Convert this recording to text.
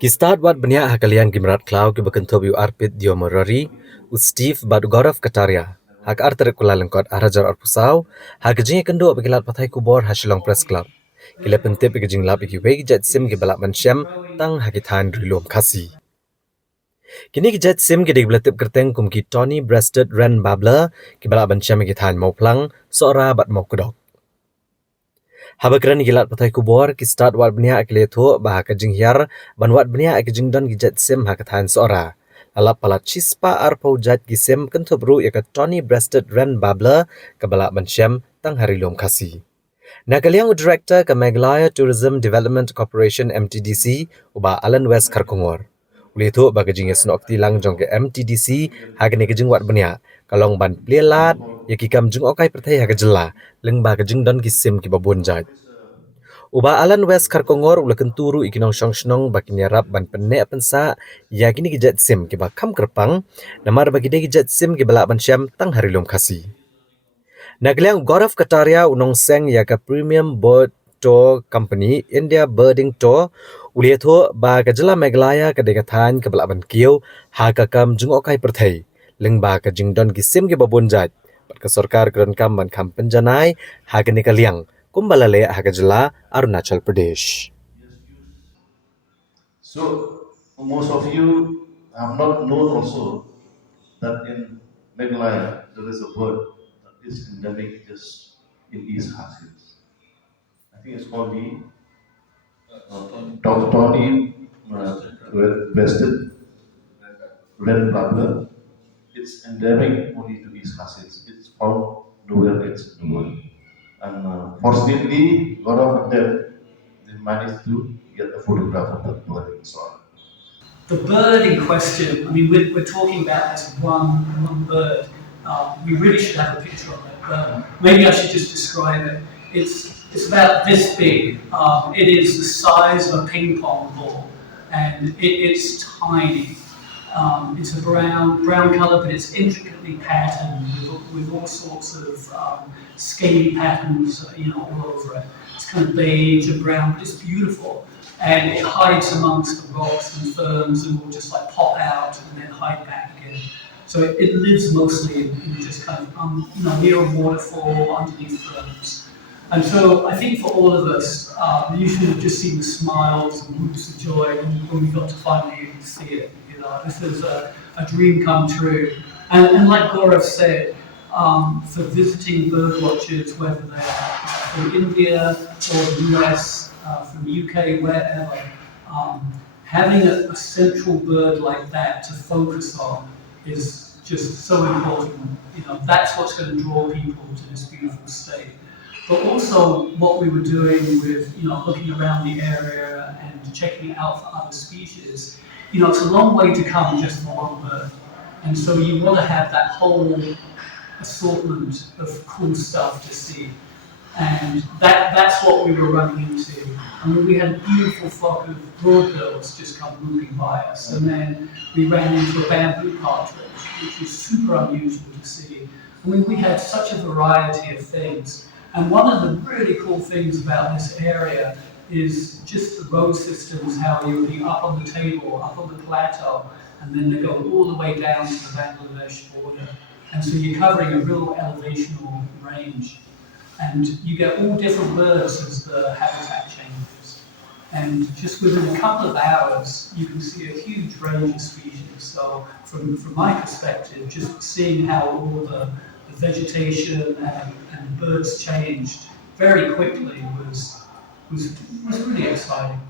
Ki start wat bniah hakalian gimrat klau ki bakentob yu arpit diomorari u Steve bad gorov kataria hak arter kula lengkot arajar arpusau hak jing kendo bagilat pathai kubor hasilong press club kila pentip gijing lap ki wei Jait Sim ki balak man Shem tang hakithan Ri Khasi kini ki Jait Sim ki digbelatip kerteng kum ki Tony breasted ren babler ki balak ban Shem ki than mau plang sora bat mau kedok Habakran gilat patai kubor ki start wat bniah akile tho bah ka jinghyar ban wat bniah ak jingdon gi Jait Sim hakathan sora alap palat chispa arpo Jait gi Sim kentobru ya ka Tony breasted ren babler ka balak ban Shem tang hari lom khasi Nakaliang director ka Meghalaya Tourism Development Corporation MTDC uba Alan West Karkongor uli tho ba ka jingya snok tilang jong ke MTDC hagane ka jingwat bniah kalong ban plelat ya ki kam jing okai perthai ha ka jela leng ba ka jingdon ki Sim ki babun Jait Uba Alan West Karkongor ulakan turu ikinong syongshnong baki nyarap ban penne pensa yakini ki Jait Sim ki bakam kerpang namar bagi de ki Jait Sim ki balak ban Shem tang hari lom khasi. Nagliang Gorov Kataria unong seng ya ka Premium Bird Tour Company India Birding Tour uliatho ba ka jela Meghalaya ka degathan ka balak ban kieu ha ka kam jung okai perthai leng ba ka jingdon ki Sim ki babun Jait pat ka sarkar kron kam ban kam penjanai ha ka nikaliang Kumbalale Hagajala, Arunachal Pradesh. So most of you have not known also that in Meghalaya there is a bird that is endemic just in East Khasi's. I think it's called the Tawny breasted red babbler. It's endemic only to East Khasi's. It's found nowhere else in the world. And fortunately, a lot of them they managed to get a photograph of that bird in soil. The bird in question, I mean, we're talking about this one bird. We really should have a picture of it, but maybe I should just describe it. It's about this big. It is the size of a ping pong ball, and it's tiny. It's a brown color, but it's intricately patterned with all sorts of scaly patterns, all over it. It's kind of beige and brown, but it's beautiful. And it hides amongst the rocks and ferns and will just like pop out and then hide back again. So it lives mostly in just kind of near a waterfall, underneath ferns. And so I think for all of us, you should have just seen the smiles and whoops of joy when we got to finally see it. This is a dream come true. And like Gaurav said, for visiting bird watchers, whether they're from India or the US, from the UK, wherever, having a central bird like that to focus on is just so important. That's what's going to draw people to this beautiful state. But also what we were doing with, looking around the area and checking it out for other species, it's a long way to come just for one bird. And so you want to have that whole assortment of cool stuff to see. And that's what we were running into. I mean, we had a beautiful flock of broadbills just come moving by us. And then we ran into a bamboo partridge, which was super unusual to see. I mean, we had such a variety of things. And one of the really cool things about this area is just the road systems, how you'll be up on the table, up on the plateau, and then they go all the way down to the Bangladesh border. And so you're covering a real elevational range. And you get all different birds as the habitat changes. And just within a couple of hours, you can see a huge range of species. So from my perspective, just seeing how all the vegetation and birds changed very quickly was really exciting.